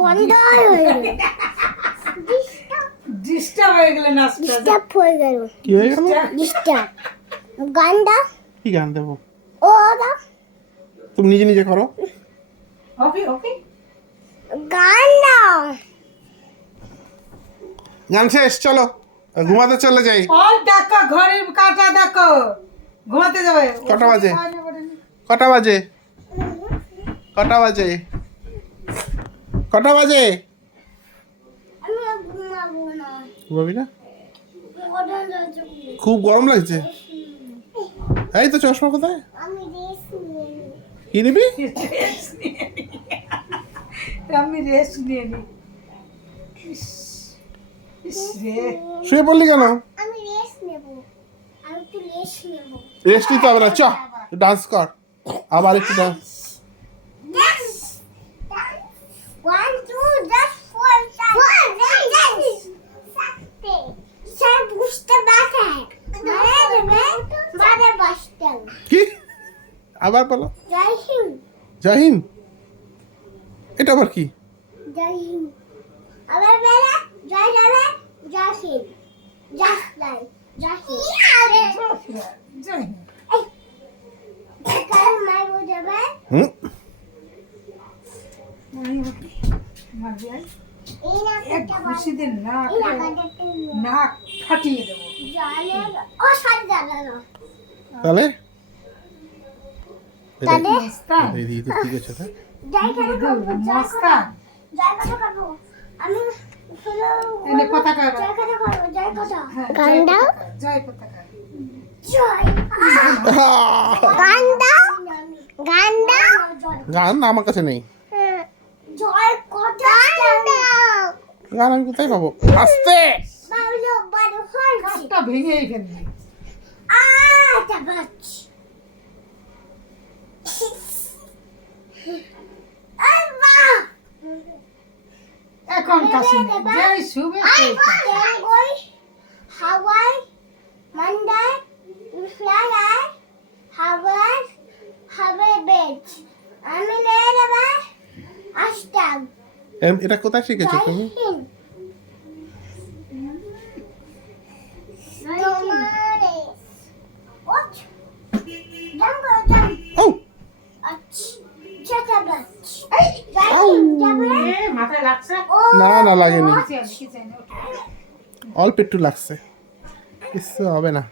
বন্ধ হয়ে গেল ডিস্টার্ব হয়ে গেল না ডিস্টার্ব হয়ে গেল কি হয়ে গেল? ডিস্টার্ব গান্ডা কি গান দেবো? ও দা তুমি নিজে নিজে করো। ওকে ওকে গান্ডা গান শেষ, চলো ঘুমাতে চলে যাই। ওই দেখো ঘড়ির কাঁটা দেখো, ঘুমাতে যাবে। কটা বাজে? কটা বাজে? কটা বাজে? কটা বাজে? আমি ঘুমাবো না ঘুমাবি না? কটা বাজে? খুব গরম লাগছে। এই তো চশমা কোথায়? আমি রেস্ট নিয়ে নিই। কি নিবি? আমি রেস্ট নিয়ে নি। শুয়ে পড়লি কেন? আমি রেস্ট নেব আমি একটু রেস্ট নেব রেস্ট নিতে হবে না, চ ডান্স কর, আবার একটু dance. Dance. 1 2 just 4 dance. Sir বুঝতে পারে মানে বসতে কি আবার বলো? জয় হিন্দ জয় হিন্দ। এটা আবার কি? জয় হিন্দ আবার বেলা জয় যাবে জয় হিন্দ জাস্ট লাইক জয় হিন্দ কাল মাই যাবে হুম, এই না এক খুশিতে নাক এই লাগাতে নাক ফাটিয়ে দেবো। জলে ও সরি জানো তাহলে তাহলে মস্তান এই দিদি ঠিক আছে তা? জয় করে করবো মস্তান জয় কথা করবো আমি শুনো এনে পতাকা জয় কথা করবো জয় কথা হ্যাঁ, গান দাও জয় পতাকা। জয় গান দাও গান দাও গান আমার কাছে নেই। জয় কথা দাও গান আমি কোথায় পাবো? আস্তে। বাবলো বড় হয়েছে কাপটা ভেঙেই ফেলবি। চাবাচ এখন কাশি নেই, যেই শুবে সেই কাশি। Hawaii, Monday, Friday, Hawaii, Hawaii Beach. আমি নিয়ে নেবে আসতাম এটা কোথায় শিখেছো তুমি? ও এ, মাথায় লাগছে? না না লাগেনি, কিচেনে, কিচেনে, ওঠো। অল্প একটু লাগছে, কিছু হবে না।